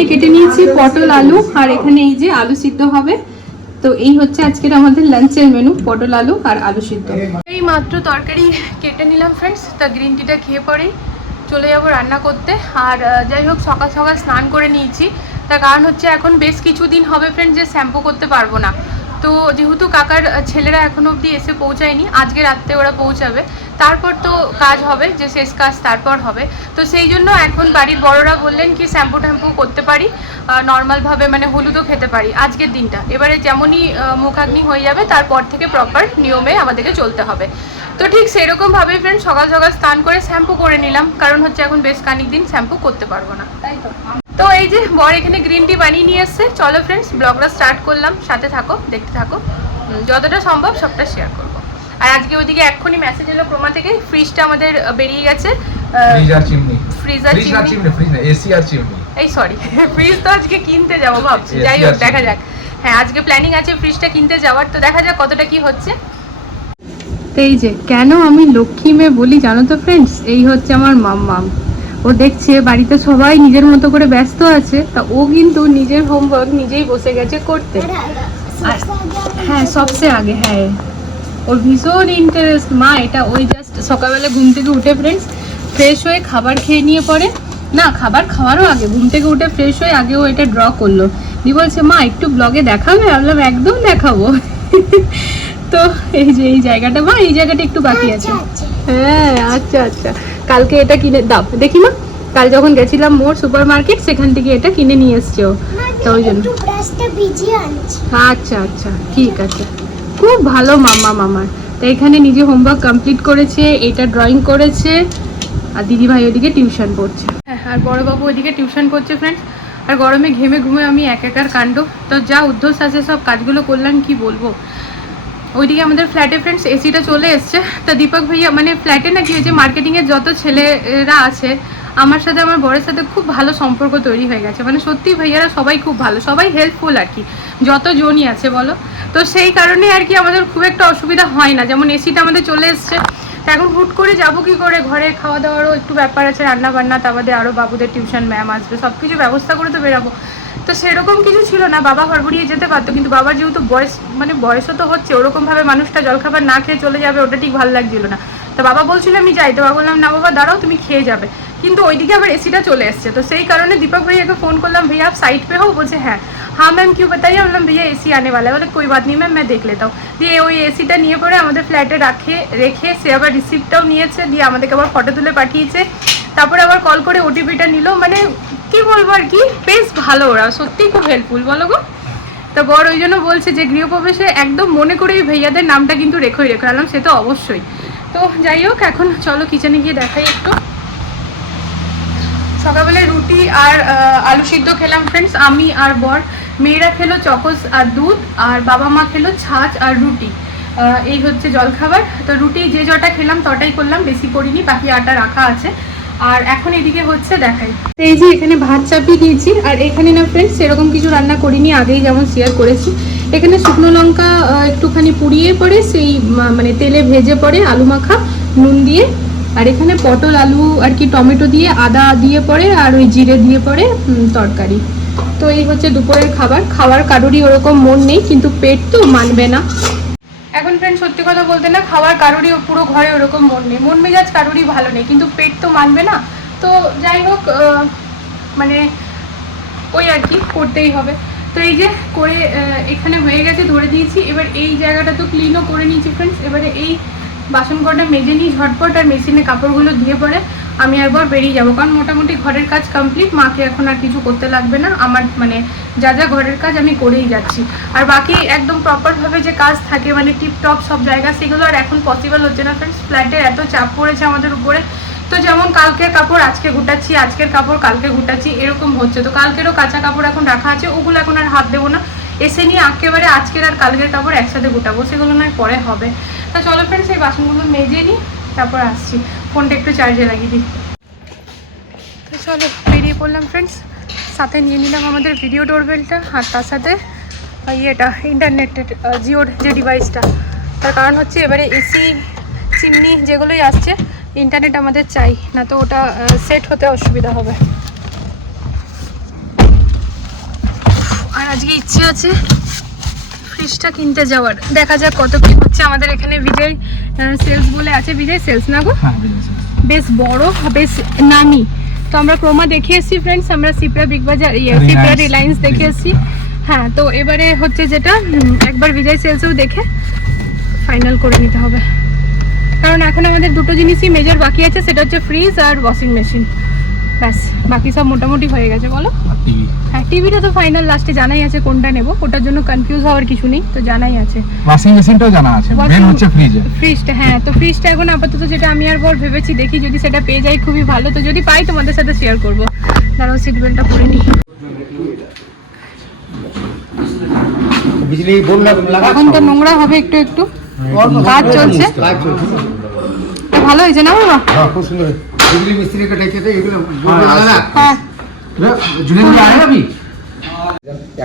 এখানে কেটে নিয়েছি পটল, আলু, আর এখানে এই যে আলু সিদ্ধ হবে। তো এই হচ্ছে আজকের আমাদের লাঞ্চের মেনু, পটল, আলু আর আলু সিদ্ধ। এই মাত্র তরকারি কেটে নিলাম ফ্রেন্ডস তা গ্রিন টিটা খেয়ে পরেই চলে যাব রান্না করতে। আর যাই হোক, সকাল সকাল স্নান করে নিয়েছি। তার কারণ হচ্ছে এখন বেশ কিছুদিন হবে ফ্রেন্ড যে শ্যাম্পু করতে পারব না। তো যেহেতু কাকার ছেলেরা এখনও অবধি এসে পৌঁছায়নি, আজকে রাত্রে ওরা পৌঁছাবে। তারপর তো কাজ হবে, যে শেষ কাজ তারপর হবে। তো সেই জন্য এখন বাড়ির বড়রা বললেন কি, শ্যাম্পু ট্যাম্পু করতে পারি নর্মালভাবে মানে হলুদও খেতে পারি আজকের দিনটা। এবারে যেমনই মুখাগ্নি হয়ে যাবে, তারপর থেকে প্রপার নিয়মে আমাদেরকে চলতে হবে। তো ঠিক সেরকম ভাবে ফ্রেন্ড সকাল সকাল স্নান করে শ্যাম্পু করে নিলাম, কারণ হচ্ছে এখন বেশ খানিক দিন শ্যাম্পু করতে পারব না। তাই তো? তো এই যে বর এখানে গ্রিন টি বানিয়ে নিয়ে এসছে। চলো ফ্রেন্ডস ব্লগটা স্টার্ট করলাম। সাথে থাকো দেখতে থাকো। যতটা সম্ভব সবটা শেয়ার করব। আর আজকে ওইদিকে এক্ষুনি মেসেজ এলো ক্রোমা থেকে ফ্রিজটা আমাদের বেরিয়ে গেছে। ফ্রিজ চিমনি না চিমনি চিমনি ফ্রিজ না এসি আর চিমনি এই সরি ফ্রিজ তো আজকে কিনতে যাব ভাবছি। যাই হোক দেখা যাক। হ্যাঁ আজকে প্ল্যানিং আছে ফ্রিজটা কিনতে যাওয়ার। তো দেখা যাক কতটা কি হচ্ছে। তো এই যে কেন আমি লক্ষ্মী মেয়ে বলি জানো তো ফ্রেন্ডস এই হচ্ছে আমার মাম্মাম। ও দেখছে বাড়িতে সবাই নিজের মতো করে ব্যস্ত আছে তা ও কিন্তু নিজের হোমওয়ার্ক নিজেই বসে গেছে করতে। হ্যাঁ সবচেয়ে আগে হ্যাঁ। ওর ভীষণ ইন্টারেস্ট মা এটা ওই জাস্ট সকালবেলা ঘুম থেকে উঠে ফ্রেন্ডস ফ্রেশ হয়ে খাবার খেয়ে নিয়ে পরে না খাবার খাওয়ারও আগে ঘুম থেকে উঠে ফ্রেশ হয়ে আগে ও এটা ড্র করল। দিয়ে বলছে মা একটু ব্লগে দেখাবে? আমি একদম দেখাবো। তো এই যে এই জায়গাটা মা এই জায়গাটা একটু বাকি আছে। হ্যাঁ আচ্ছা আচ্ছা। কালকে এটা কিনে দাও দেখি মা। কাল যখন গেছিলাম মোর সুপার মার্কেট সেখান থেকে এটা কিনে নিয়ে এসছে। ও তো ওই জন্য। আচ্ছা আচ্ছা ঠিক আছে। খুব ভালো মামা মামার। তো এখানে নিজে হোমওয়ার্ক কমপ্লিট করেছে এটা ড্রয়িং করেছে আর দিদিভাই ওদিকে টিউশন পড়ছে। হ্যাঁ আর বড়বাবু ওদিকে টিউশন পড়ছে ফ্রেন্ডস আর গরমে ঘেমে ঘুমে আমি এক একার কাণ্ড। তো যা উদ্ধস আছে সব কাজগুলো করলাম কি বলব? ওইদিকে আমাদের ফ্ল্যাটে ফ্রেন্ডস এসিটা চলে এসছে। তা দীপক ভাইয়া মানে ফ্ল্যাটে না কি হয়েছে মার্কেটিংয়ের যত ছেলেরা আছে, আমার সাথে, আমার বরের সাথে খুব ভালো সম্পর্ক তৈরি হয়ে গেছে। মানে সত্যি ভাইয়ারা সবাই খুব ভালো, সবাই হেল্পফুল আর কি, যত জনই আছে বলো। তো সেই কারণে আর কি আমাদের খুব একটা অসুবিধা হয় না, যেমন এসিটা আমাদের চলে এসছে। এখন হুট করে যাব কি করে? ঘরে খাওয়া দাওয়ারও একটু ব্যাপার আছে রান্না বান্না বাদে আরও বাবুদের টিউশন ম্যাম আসবে সব কিছু ব্যবস্থা করে তো বেরাবো। তো সেরকম কিছু ছিল না বাবা হড়বড়িয়ে যেতে পারতো কিন্তু বাবার যেহেতু বয়স মানে বয়সও তো হচ্ছে ওরকমভাবে মানুষটা জলখাবার না খেয়ে চলে যাবে ওটা ঠিক ভালো লাগছিল না তো বাবা বলছিল আমি যাই তো বাবা বললাম না বাবা দাঁড়াও তুমি খেয়ে যাবে কিন্তু ওইদিকে আবার এসিটা চলে এসছে তো সেই কারণে দীপক ভাইয়াকে ফোন করলাম भैया आप साइड पे हो বলছে হ্যাঁ হ্যাঁ ম্যাম क्यों बताइए বললাম भैया এসি আনে वाला है বলে कोई बात नहीं मैम मैं देख लेता हूँ দিয়ে ওই এসিটা নিয়ে পরে আমাদের ফ্ল্যাটে রাখে রেখে সে আবার রিসিপ্টটাও নিয়েছে দিয়ে আমাদেরকে আবার ফটো তুলে পাঠিয়েছে তারপরে আবার কল করে ওটিপিটা নিল মানে কি বলব আর কি? বেশ ভালো ওরা, সত্যিই খুব হেল্পফুল বলো গো। তো বর ওই জন্য বলছে যে গৃহপ্রবেশে একদম মনে করে ওই ভাইয়াদের নামটা কিন্তু রেখোই রেখো আলাম সে তো অবশ্যই। তো যাই হোক, এখন চলো কিচেনে গিয়ে দেখাই একটু। সকালবেলায় রুটি আর আলু সিদ্ধ খেলাম ফ্রেন্ডস আমি আর বর। মেয়েরা খেলো চকোস আর দুধ, আর বাবা মা খেলো ছাঁচ আর রুটি। এই হচ্ছে জলখাবার। তো রুটি যে জটা খেলাম, তটাই করলাম, বেশি করিনি, বাকি আটা রাখা আছে। আর এখন এদিকে হচ্ছে দেখাই। এই যে এখানে ভাত চাপিয়ে দিয়েছি, আর এখানে না ফ্রেন্ডস সেরকম কিছু রান্না করিনি, আগেই যেমন শেয়ার করেছি। এখানে শুকনো লঙ্কা একটুখানি পুড়িয়ে পরে সেই মানে তেলে ভেজে পরে আলু মাখা, নুন দিয়ে, আর এখানে পটল, আলু, আর কি টমেটো দিয়ে, আদা দিয়ে পরে, আর ওই জিরে দিয়ে পরে তরকারি। তো এই হচ্ছে দুপুরের খাবার। খাওয়ার কারোরই ওরকম মন নেই, কিন্তু পেট তো মানবে না। এখন ফ্রেন্ড সত্যি কথা বলতে না খাওয়ার কারোরই পুরো ঘরে ওরকম মন নেই। মন মেজাজ কারোরই ভালো নেই, কিন্তু পেট তো মানবে না। তো যাই হোক মানে ওই আর কি, করতেই হবে। তো এই যে করে এখানে হয়ে গেছে, ধরে দিয়েছি। এবার এই জায়গাটা তো ক্লিনও করে নিয়েছি ফ্রেন্ডস এবারে এই বাসন কটা মেজে নিই ঝটপট আর মেশিনে কাপড়গুলো ধুয়ে পরে আমি একবার বেরিয়ে যাব। কারণ মোটামুটি ঘরের কাজ কমপ্লিট মাকে এখন আর কিছু করতে লাগবে না। আমার মানে যা যা ঘরের কাজ আমি করেই যাচ্ছি। আর বাকি একদম প্রপারভাবে যে কাজ থাকে মানে টিপটপ সব জায়গা, সেগুলো আর এখন পসিবল হচ্ছে না। ফ্রেন্ডস ফ্ল্যাটের এত চাপ পড়েছে আমাদের উপরে। তো যেমন কালকের কাপড়, আজকে গুটাচ্ছি আজকের কাপড়, কালকে গুটাচ্ছি এরকম হচ্ছে। তো কালকেরও কাঁচা কাপড় এখন রাখা আছে। ওগুলো এখন আর হাত দেবো না। এসে নিয়ে একেবারে আজকের আর কালকের কাপড় একসাথে গুটাবো সেগুলো নয়, পরে হবে। তা চলো ফ্রেন্ডস এই বাসনগুলো মেজে নিই। তারপর আসছি। ফোনটা একটু চার্জে লাগিয়ে দিই। তো চলো, বেরিয়ে পড়লাম ফ্রেন্ডস সাথে নিয়ে নিলাম আমাদের ভিডিও ডোরবেলটা আর তার সাথে ইয়েটা ইন্টারনেটের জিওর যে ডিভাইসটা তার কারণ হচ্ছে এবারে এসি চিমনি যেগুলোই আসছে ইন্টারনেট আমাদের চাই। না তো ওটা সেট হতে অসুবিধা হবে। আর আজকে ইচ্ছে আছে ফ্রিজটা কিনতে যাওয়ার। দেখা যাক কত কি হচ্ছে। আমাদের এখানে বিজয় সেলস বলে আছে। বিজয় সেলস না গো? হ্যাঁ বেশ বড় বেশ নামি। তো আমরা ক্রোমা দেখে এসেছি ফ্রেন্ডস আমরা সিপ্রা বিগ বাজার ইয়ে সিপ্রা রিলায়েন্স দেখে। এসেছি। হ্যাঁ। তো এবারে হচ্ছে যেটা একবার বিজয় সেলসেও দেখে ফাইনাল করে নিতে হবে। কারণ এখন আমাদের দুটো জিনিসই মেজর বাকি আছে সেটা হচ্ছে ফ্রিজ আর ওয়াশিং মেশিন ব্যাস বাকি সব মোটামুটি হয়ে গেছে বলো? টিভি হ্যাঁ হ্যাঁ, টিভিটা তো ফাইনাল লাস্টে জানাই আছে কোনটা নেব। ওটার জন্য কনফিউজ হওয়ার কিছু নেই তো জানাই আছে। ওয়াশিং মেশিনটাও জানা আছে মেন হচ্ছে ফ্রিজ ফ্রিজটা হ্যাঁ তো ফ্রিজটা এখন আপাতত যেটা আমি আর বল ভেবেছি দেখি যদি সেটা পেয়ে যাই খুবই ভালো। তো যদি পাই তোমাদের সাথে শেয়ার করব। দাঁড়াও সিট বেল্টটা পরে নিই। বিজলি বোর্ড লাগা এখন তো নোংরা হবে একটু একটু। কাজ চলছে। কাজ চলছে। ভালো হয়েছে না বাবা? হ্যাঁ খুব সুন্দর। বিজলি মিস্ত্রিকে ডেকেছে এগুলো হ্যাঁ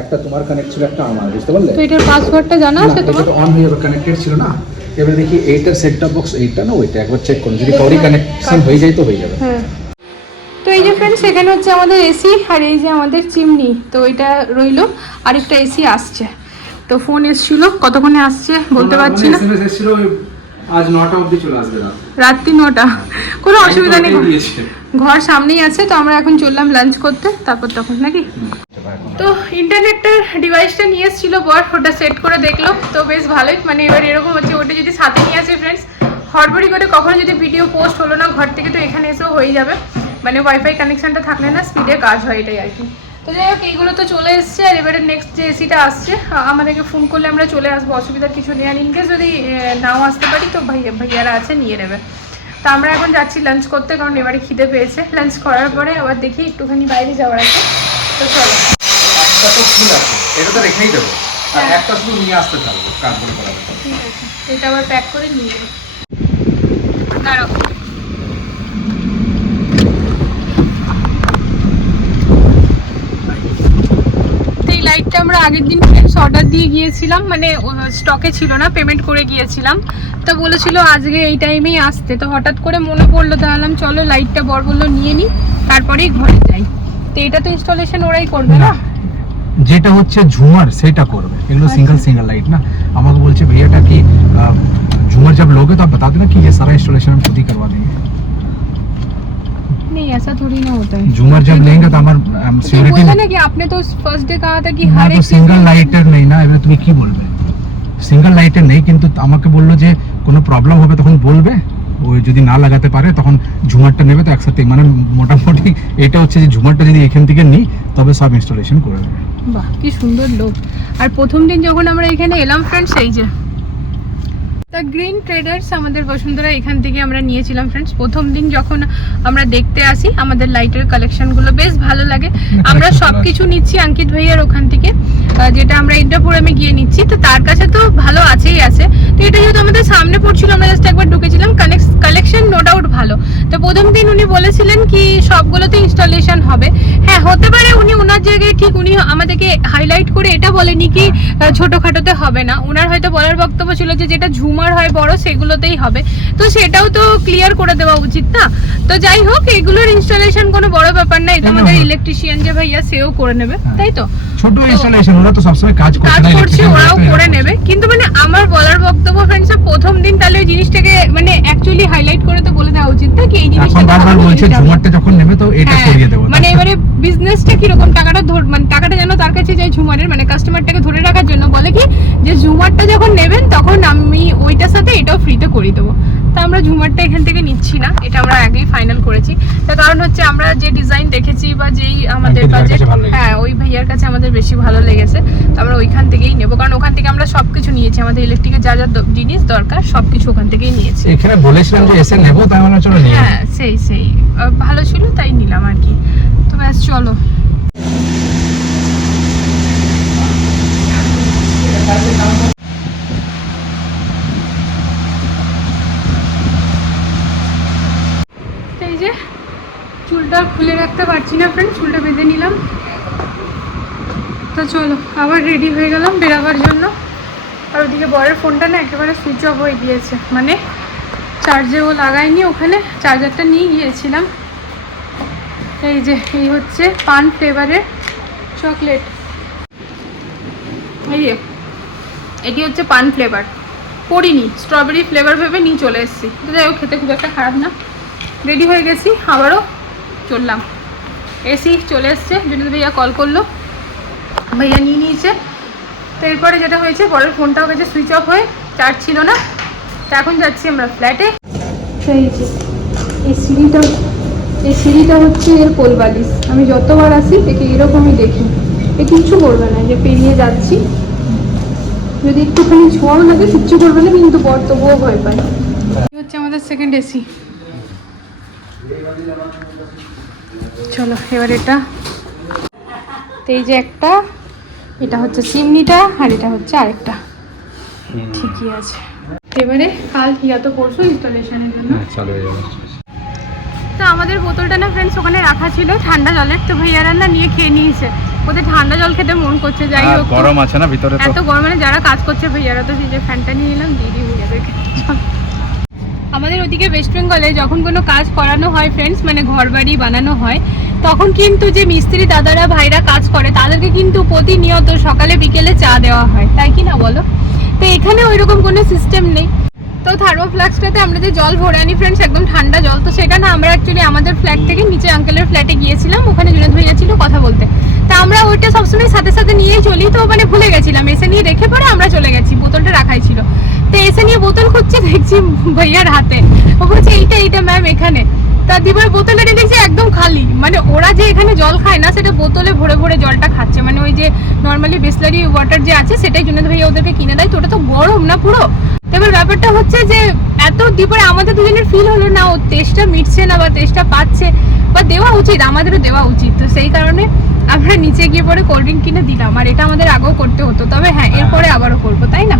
একটা তোমার কানেক্ট ছিল একটা আমার বুঝতে পারলে? তো এটার পাসওয়ার্ডটা জানা আছে তোমার? অন হয়ে যাবে কানেক্টেড ছিল না। এবারে দেখি এইটার সেট টপ বক্স এইটা না ওইটা একবার চেক করুন যদি কাউরি কানেকশন হয়ে যায় তো হয়ে যাবে। হ্যাঁ। তো এই যে ফ্রেন্ডস এখানে হচ্ছে আমাদের এসি আর এই যে আমাদের চিমনি তো এটা রইল। আরেকটা এসি আসছে। তো ফোন এসছিল কতক্ষণে আসছে বলতে পারছি না? এসএমএস এসেছিল ওই আজ নটা অবধি চলে আসবে রাত। রাত্রি নটা। কোনো অসুবিধা নেই। ঘর সামনেই আছে তো আমরা এখন চললাম লাঞ্চ করতে তারপর তখন নাকি? তো ইন্টারনেটটার ডিভাইসটা নিয়ে এসেছিল বর ওটা সেট করে দেখল তো বেশ ভালোই মানে এবার এরকম হচ্ছে ওটা যদি সাথে নিয়ে আসে ফ্রেন্ডস হড়বড়ি করে কখনো যদি ভিডিও পোস্ট হলো না ঘর থেকে তো এখানে এসেও হয়ে যাবে। মানে ওয়াইফাই কানেকশনটা থাকলে না স্পিডে কাজ হয় এটাই আর কি। তো যাই হোক এইগুলো তো চলে এসছে আর এবারে নেক্সট যে এসিটা আসছে আমাদেরকে ফোন করলে আমরা চলে আসব অসুবিধার কিছু নেই আর ইনকেস যদি নাও আসতে পারি তো ভাইয়া ভাইয়ারা আছে নিয়ে নেবে। তো আমরা এখন যাচ্ছি লাঞ্চ করতে কারণ এবারে খিদে পেয়েছে। লাঞ্চ করার পরে আবার দেখি একটুখানি বাইরে যাওয়ার আছে। তো চলো। একটা তো ফুল আছে এটা তো রেখেই দেবো। আর হ্যাঁ। একটা শুধু নিয়ে আসতে থাকব কার্বন করার ঠিক আছে এটা আবার প্যাক করে নিয়ে যাব। দাঁড়াও তো এই লাইটটা আমরা আগের দিন ফ্রেন্ডস অর্ডার দিয়ে গিয়েছিলাম মানে স্টকে ছিল না পেমেন্ট করে গিয়েছিলাম তো বলেছিল আজকে এই টাইমেই আসতে তো হঠাৎ করে মনে পড়লো তাহলে চলো লাইটটা বর বললো নিয়ে নিই তারপরেই ঘরে যাই তো এটা তো ইনস্টলেশন ওরাই করবে না যেটা হচ্ছে ঝুমার সেটা করবে এগুলো আচ্ছা। सिंगल सिंगल लाइट ना আমাকে বলছে भैया কি আহ, झूमर जब लोगे तो आप बता देना कि ये सारा इंस्टॉलेशन हम खुद ही करवा देंगे नहीं ऐसा थोड़ी ना होता है झूमर जब लेंगे तो আমার तो ये सिक्योरिटी बोला ना कि आपने तो फर्स्ट डे कहा था कि না हर তো एक चीज সিঙ্গেল में- লাইটের নেই না এবারে তুমি কি বলবে সিঙ্গেল লাইটের নেই কিন্তু আমাকে বললো যে কোনো প্রবলেম হবে তখন বলবে ওই যদি না লাগাতে পারে তখন ঝুমারটা নেবে তো একসাথে মানে মোটামুটি এটা হচ্ছে যে ঝুমারটা যদি এখান থেকে নিই তবে সব ইনস্টলেশন করে দেবে বাহ কি সুন্দর লোক আর প্রথম দিন যখন আমরা এখানে এলাম ফ্রেন্ডস এই যে দ্য গ্রিন ট্রেডার্স আমাদের বসুন্ধরা এখান থেকে আমরা নিয়েছিলাম ফ্রেন্ডস প্রথম দিন যখন আমরা দেখতে আসি আমাদের লাইটের কালেকশনগুলো বেশ ভালো লাগে। আমরা collection সব কিছু নিচ্ছি অঙ্কিত ভাইয়ার ওখান থেকে যেটা আমরা ইন্টারপুরামে গিয়ে নিচ্ছি। তো তার কাছে তো ভালো আছেই আছে। তো এটা যেহেতু আমাদের সামনে পড়ছিল আমরা জাস্ট একবার ঢুকেছিলাম। কালেকশন নো ডাউট ভালো। তো প্রথম দিন উনি বলেছিলেন সবগুলোতে ইনস্টলেশন হবে। হ্যাঁ হতে পারে উনি ওনার জায়গায় ঠিক উনি আমাদেরকে হাইলাইট করে এটা বলেনি কি ছোটখাটোতে হবে না। ওনার হয়তো বলার বক্তব্য ছিল যে যেটা ঝুমার হয় বড় সেগুলোতেই হবে। তো সেটাও তো ক্লিয়ার করে দেওয়া উচিত না। তো যাই হোক এগুলোর ইনস্টলেশন কোনো বড় ব্যাপার না। এটা আমাদের ইলেকট্রিশিয়ান যে ভাইয়া সেও করে নেবে হ্যাঁ। তাই তো? ছোট ইনস্টলেশন ওরা তো সবসময় কাজ করছে কাজ করছে ওরাও করে নেবে। কিন্তু মানে আমার বলার বক্তব্য ফ্রেন্ডস প্রথম দিন তাহলে ওই জিনিসটাকে মানে অ্যাকচুয়ালি হাইলাইট করে তো বলে দেওয়া উচিত না কি? এই জিনিসটা বলছে ঝুমারটা যখন নেবে তো এটা হ্যাঁ, করিয়ে দেবো। মানে এবারে বিজনেসটা কীরকম টাকাটা ধর মানে টাকাটা যেন তার কাছে যায় ঝুমারের মানে কাস্টমারটাকে ধরে রাখার জন্য বলে কি যে ঝুমারটা যখন নেবেন তখন আমি ওইটার সাথে এটাও ফ্রিতে করে দেবো তা আমরা ঝুমারটা এখান থেকে নিচ্ছি না এটা আমরা আগেই ফাইনাল করেছি। তার কারণ হচ্ছে আমরা যে ডিজাইন দেখেছি বা যেই আমাদের বাজেট হ্যাঁ ওই ভাইয়ার কাছে আমাদের বেশি ভালো লেগেছে। তো আমরা ওইখান থেকেই নেব কারণ ওখান থেকে আমরা সব কিছু নিয়েছি। আমাদের ইলেকট্রিকের যা যা জিনিস দরকার সব কিছু ওখান থেকেই নিয়েছি। এখানে বলেছিলাম যে এসে নেব তাই মানে চলো হ্যাঁ সেই সেই। ভালো ছিল তাই নিলাম আর কি। তো ব্যাস চলো। তো এই যে চুলটা খুলে রাখতে পারছি না ফ্রেন্ড চুলটা বেঁধে নিলাম। তো চলো, আবার রেডি হয়ে গেলাম বেরাবার জন্য। আর ওদিকে বরের ফোনটা না একেবারে সুইচ অফ হয়ে গিয়েছে। মানে চার্জেও লাগায়নি ওখানে চার্জারটা নিয়ে গিয়েছিলাম। এই যে, এই হচ্ছে পান ফ্লেভারের চকলেট এই যে, এটি হচ্ছে পান ফ্লেভার পড়িনি স্ট্রবেরি ফ্লেভার ভেবে নিয়ে চলে এসেছি। তো যাই হোক, খেতে খুব একটা খারাপ না। রেডি হয়ে গেছি, আবারও চললাম। এসি চলে এসছে জুনিদ ভাইয়া কল করল ভাইয়া নিয়ে নিয়েছে। তো এরপরে যেটা হয়েছে পরের ফোনটাও গেছে সুইচ অফ হয়ে চার্জ ছিল না। তো এখন যাচ্ছি আমরা ফ্ল্যাটে এই সিঁড়িটা এই সিঁড়িটা হচ্ছে এর কোলবালিশ। আমি যতবার আসি একে এরকমই দেখি। এ কিচ্ছু করবে না যে পেরিয়ে যাচ্ছি। যদি একটুখানি ছোঁয়াও লাগে কিচ্ছু করবে না কিন্তু বর তবুও ভয় পায়। হচ্ছে আমাদের সেকেন্ড এসি চলো এবার এটা। তো এই যে একটা এটা হচ্ছে চিমনিটা আর এটা হচ্ছে আরেকটা। ঠিকই আছে। এবারে কাল ইয়া তো পরশু ইনস্টলেশনের জন্য। হ্যাঁ চালু হয়ে যাবে তো আমাদের বোতলটা না ফ্রেন্ডস ওখানে রাখা ছিল ঠান্ডা জলের। তো ভাইয়ারা না নিয়ে খেয়ে নিয়েছে। ওদের ঠান্ডা জল খেতে মন করছে যাই হোক। গরম আছে না ভিতরে তো। এত গরমে যারা কাজ করছে ভাইয়ারা তো সেই যে ফ্যানটা নিয়ে এলাম দিদি ভাইয়াদেরকে। আমাদের ওদিকে ওয়েস্ট বেঙ্গলে যখন কোনো কাজ করানো হয় ফ্রেন্ডস মানে ঘর বাড়ি বানানো হয়, তখন কিন্তু যে মিস্ত্রি দাদারা, ভাইরা কাজ করে, তাদেরকে কিন্তু প্রতিনিয়ত সকালে বিকেলে চা দেওয়া হয়। তাই কি না বলো? তো এখানে ওই রকম কোনো সিস্টেম নেই। তো থার্মোফ্লাক্সটাতে আমরা যে জল ভরে আনি ফ্রেন্ডস একদম ঠান্ডা জল, তো সেটা না আমরা অ্যাকচুয়ালি আমাদের ফ্ল্যাট থেকে নিচে আঙ্কেলের ফ্ল্যাটে গিয়েছিলাম, ওখানে জুনেদ ভাইয়া ছিল কথা বলতে। তা আমরা ওইটা সবসময় সাথে সাথে নিয়েই চলি, তো মানে ভুলে গেছিলাম। এসে নিয়ে রেখে পরে আমরা চলে গেছি, বোতলটা রাখাই ছিল। তো এসে নিয়ে বোতল খুঁজছি, দেখছি ভাইয়ার হাতে। ও বলছে, এইটা এইটা ম্যাম এখানে। তা দিবার বোতলে দেখছি একদম খালি। মানে ওরা যে এখানে জল খায় না, সেটা বোতলে ভরে ভরে জলটা খাচ্ছে। মানে ওই যে নর্মালি বিসলারি ওয়াটার যে আছে, সেটাই জুনেদ ভাইয়া ওদেরকে কিনে দেয়। তো ওটা তো গরম না পুরো। এবার ব্যাপারটা হচ্ছে যে, এত দিপরে আমাদের দুজনের ফিল হলো না। ও টেস্টটা মিটছে না বা টেস্টটা পাচ্ছে বা দেওয়া উচিত, আমাদেরও দেওয়া উচিত। তো সেই কারণে আমরা নিচে গিয়ে পরে কোল্ড ড্রিঙ্ক কিনে দিলাম। আর এটা আমাদের আগেও করতে হতো। তবে হ্যাঁ এরপরে আবারও করব, তাই না?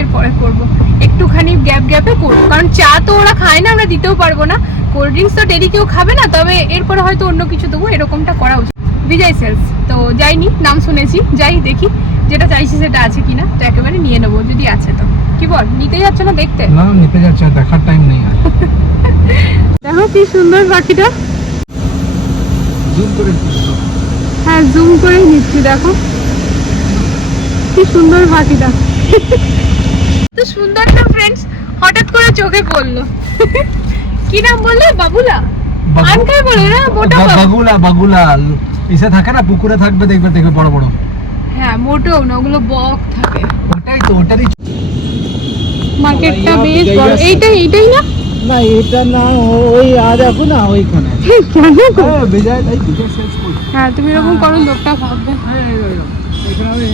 এরপরে করব। একটুখানি গ্যাপ গ্যাপে করব। কারণ চা তো ওরা খায় না আমরা দিতেও পারব না। কোল্ড ড্রিঙ্কস তো ডেলি কেউ খাবে না তবে এরপরে হয়তো অন্য কিছু দেবো এরকমটা করা উচিত। বিজয় সেলস তো যাইনি নাম শুনেছি যাই দেখি যেটা চাইছি সেটা আছে কিনা তো একেবারে নিয়ে নেব যদি আছে তো। কি বল নিতে যাচ্ছ না দেখতে? না নিতে যাচ্ছে দেখার টাইম নেই আর। দেখো কি সুন্দর পাখিটা জুম করে হ্যাঁ জুম করে নিচ্ছি দেখো। কি সুন্দর পাখিটা তো সুন্দর না ফ্রেন্ডস হঠাৎ করে চোখে পড়ল। কি নাম বললে? বাবুলা? আনকাই বলে না মোটা বাবু। বাগুলা বাগুলা ইসে থাকে না? পুকুরে থাকবে দেখবে দেখবে বড় বড়। হ্যাঁ মোটেও না ওগুলো বক থাকে। ওটাই তো ওটারই মার্কেটটা বেশ বড়। এইটাই এইটাই না? না এটা না ওই আর দেখো না ওইখানে। কেন হ্যাঁ বেজায় তাই দুটো সেলস করি হ্যাঁ তুমি এরকম করো লোকটা ভাববে। এখানে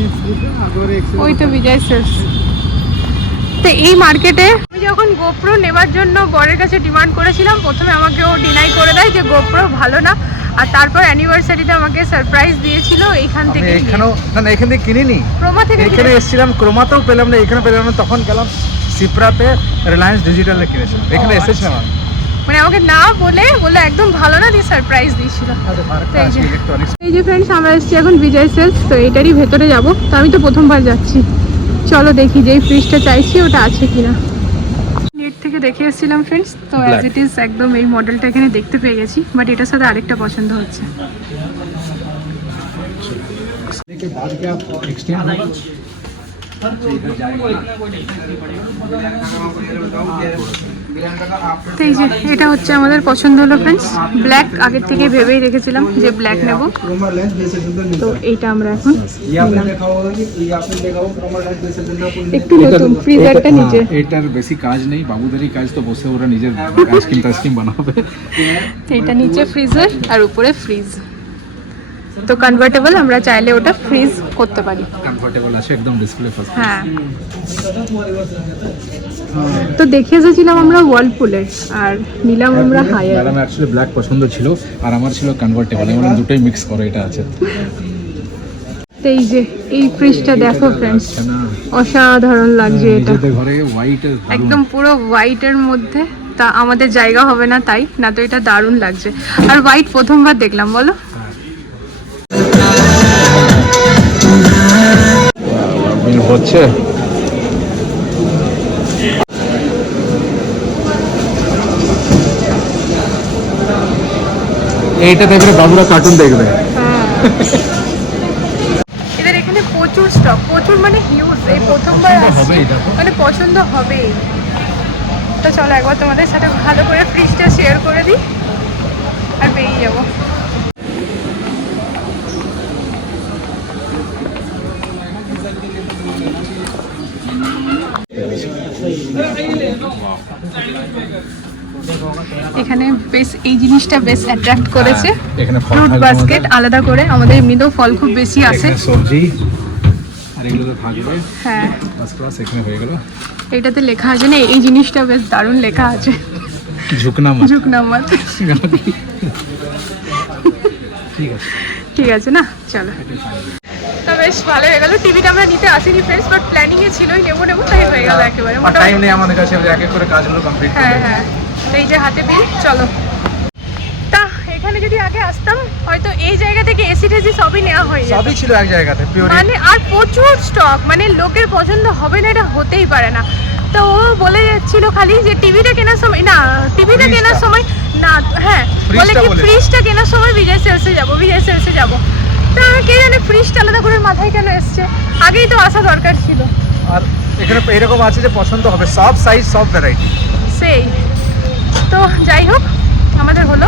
ওই তো বিজয় সেলস তো এই মার্কেটে আমি যখন গোপ্রো নেবার জন্য বরের কাছে ডিমান্ড করেছিলাম প্রথমে আমাকে ও ডিনাই করে দেয় যে গোপ্রো ভালো না। আর তারপর অ্যানিভার্সারিতে আমাকে সারপ্রাইজ দিয়েছিল এইখান থেকে এখানেও না না এখান থেকে কিনিনি। ক্রোমা থেকে এখানে এসেছিলাম ক্রোমাতেও পেলাম না এখানে পেলাম না তখন গেলাম সিপ্রাতে রিলায়েন্স ডিজিটালে কিনেছিলাম। এখানে ও, এসেছিলাম আমি। মানে আমাকে না বলে বলে একদম ভালো না দিয়ে সারপ্রাইজ দিয়েছিল। এই যে। এই যে ফ্রেন্ডস আমরা এসেছি এখন বিজয় সেলস তো এটারই ভেতরে যাব। তো আমি তো প্রথমবার যাচ্ছি। চলো দেখি যেই ফ্রিজটা চাইছি ওটা আছে কিনা। নেট থেকে দেখে এসেছিলাম ফ্রেন্ডস তো অ্যাজ ইট ইজ একদম এই মডেলটা এখানে দেখতে পেয়ে গেছি বাট এটার সাথে আরেকটা পছন্দ হচ্ছে। के তো এই যে এটা হচ্ছে আমাদের পছন্দ হলো ফ্রেন্ডস ব্ল্যাক আগের থেকে ভেবেই রেখেছিলাম যে ব্ল্যাক নেব। তো এইটা আমরা এখন একটু নতুন ফ্রিজারটা নিচে। এটার বেশি কাজ নেই বাবুদেরই কাজ তো বসে ওরা নিজের হ্যাঁ। আইসক্রিম টাইসক্রিম বানাবে এটা নিচে ফ্রিজার আর উপরে ফ্রিজ তো কনভার্টেবল আমরা চাইলে ওটা ফ্রিজ করতে পারি। কমফোর্টেবল আছে একদম ডিসপ্লে ফার্স্ট হ্যাঁ। তো দেখে এসেছিলাম আমরা ওয়ার্লপুলের আর নিলাম আমরা হায়ার ম্যাডাম অ্যাকচুয়ালি ব্ল্যাক পছন্দ ছিল আর আমার ছিল কনভার্টেবল আমরা দুটোই মিক্স করে এটা আছে। এই যে এই ফ্রিজটা দেখো আচ্ছা অসাধারণ লাগছে এটা। ঘরে হোয়াইট একদম পুরো হোয়াইটের মধ্যে তা আমাদের জায়গা হবে না তাই না তো এটা দারুণ লাগছে। আর হোয়াইট প্রথমবার দেখলাম বলো। হচ্ছে? এইটা দেখবে বাবুরা কার্টুন দেখবে। এদের এখানে প্রচুর স্টক প্রচুর মানে হিউজ এই প্রথমবার। মানে পছন্দ হবেই। তো চলো একবার তোমাদের সাথে ভালো করে ফ্রিজটা বেশ এই জিনিসটা বেশ অ্যাট্রাক্ট করেছে। ফ্রুট বাস্কেট আলাদা করে আমাদের এমনিতেও ফল খুব বেশি। আছে। সবজি আর এগুলো তো থাকবে। হ্যাঁ। এখানে হয়ে গেল। এটাতে লেখা আছে না এই জিনিসটা বেশ দারুণ লেখা আছে। ঝুঁকনা ঠিক আছে। ঠিক আছে না? চলো। তো বেশ ভালো হয়ে গেল। টিভিটা আমরা নিতে আসিনি ফ্রেন্ডস বাট প্ল্যানিং এ ছিলই নেব নেব তাই হয়ে গেল একেবারে। টাইম নেই আমাদের কাছে এক এক করে কাজগুলো কমপ্লিট হ্যাঁ হ্যাঁ। এই যে হাতে বিল চলো। তা এখানে যদি আগে আসতাম হয়তো এই জায়গা থেকে এসি টেসি সবই নেওয়া হয়ে যেত। সবই ছিল এক জায়গাতে মানে আর প্রচুর স্টক মানে লোকের পছন্দ হবে না এটা হতেই পারে না। তো ও বলে যাচ্ছিল খালি যে টিভিটা কেনার সময় না টিভিটা কেনার সময় না হ্যাঁ বলে কি ফ্রিজটা কেনার সময় বিজয় সেলসে যাব বিজয় সেলসে যাব। তা কে জানে ফ্রিজটা আলাদা করে মাথায় কেন এসছে? আগেই তো আসা দরকার ছিল। আর এখানে এরকম আছে যে পছন্দ হবে সব সাইজ সব ভ্যারাইটি সেই। তো যাই হোক আমাদের হলো।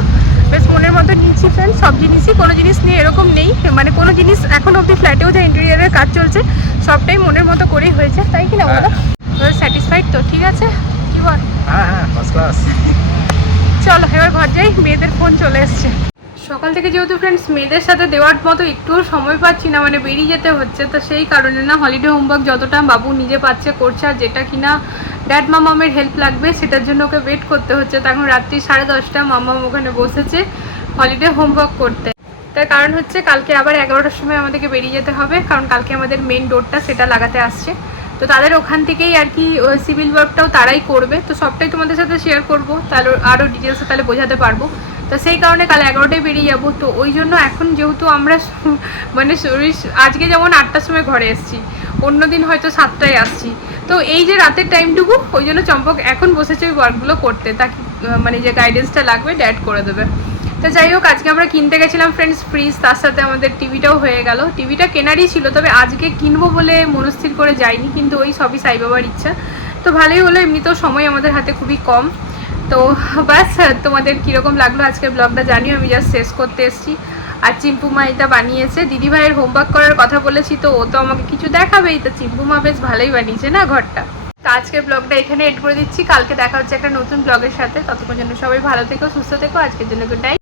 বেশ মনের মতো নিয়েছি ফ্রেন্ড সব জিনিসই কোনো জিনিস নিয়ে এরকম নেই। মানে কোনো জিনিস এখন অবধি ফ্ল্যাটেও যা ইন্টেরিয়ারের কাজ চলছে সবটাই মনের মতো করেই হয়েছে। তাই কি না বলো? স্যাটিসফাইড তো ঠিক আছে? কি বল? হ্যাঁ হ্যাঁ চলো এবার ঘর যাই মেয়েদের ফোন চলে এসছে। সকাল থেকে যেহেতু ফ্রেন্ডস মেয়েদের সাথে দেওয়ার মতো একটুও সময় পাচ্ছি না মানে বেরিয়ে যেতে হচ্ছে। তো সেই কারণে না হলিডে হোমওয়ার্ক যতটা বাবু নিজে পাচ্ছে, করছে আর যেটা কিনা ড্যাড মামামের হেল্প লাগবে, সেটার জন্য ওকে ওয়েট করতে হচ্ছে। তখন রাত্রি সাড়ে দশটা মামাম ওখানে বসেছে হলিডে হোমওয়ার্ক করতে। তার কারণ হচ্ছে কালকে আবার এগারোটার সময় আমাদেরকে বেরিয়ে যেতে হবে, কারণ কালকে আমাদের মেন ডোরটা সেটা লাগাতে আসছে। তো তাদের ওখান থেকেই আর কি সিভিল ওয়ার্কটাও তারাই করবে। তো সবটাই তোমাদের সাথে শেয়ার করব, তাহলে আরও ডিটেলসে তাহলে বোঝাতে পারব। তো সেই কারণে কাল এগারোটায় বেরিয়ে যাব। তো ওই জন্য এখন যেহেতু আমরা মানে আজকে যেমন আটটার সময় ঘরে এসেছি অন্যদিন হয়তো সাতটায় আসছি। তো এই যে রাতের টাইমটুকু, ওই জন্য চম্পক এখন বসেছে ওই ওয়ার্কগুলো করতে। তাকে মানে যে গাইডেন্সটা লাগবে ড্যাড করে দেবে। তো যাই হোক, আজকে আমরা কিনতে গেছিলাম ফ্রেন্ডস ফ্রিজ তার সাথে আমাদের টিভিটাও হয়ে গেল। টিভিটা কেনারই ছিল, তবে আজকে কিনবো বলে মনস্থির করে যাইনি, কিন্তু ওই সবই সাই বাবার ইচ্ছা। তো ভালোই হলো, এমনিতেও সময় আমাদের হাতে খুবই কম। তো ব্যাস, তোমাদের কীরকম লাগল আজকের ব্লগটা জানিও, আমি জাস্ট শেষ করতে এসেছি। আর চিম্পুমা এটা বানিয়েছে। দিদিভাইয়ের হোমওয়ার্ক করার কথা বলেছি তো, ও তো আমাকে কিছু দেখাবেই। তো চিম্পুমা বেশ ভালোই বানিয়েছে না ঘরটা? তো আজকের ব্লগটা এখানে এড করে দিচ্ছি। কালকে দেখা হচ্ছে একটা নতুন ব্লগের সাথে। ততক্ষণ জন্য সবাই ভালো থেকো, সুস্থ থেকো। আজকের জন্য গুড নাইট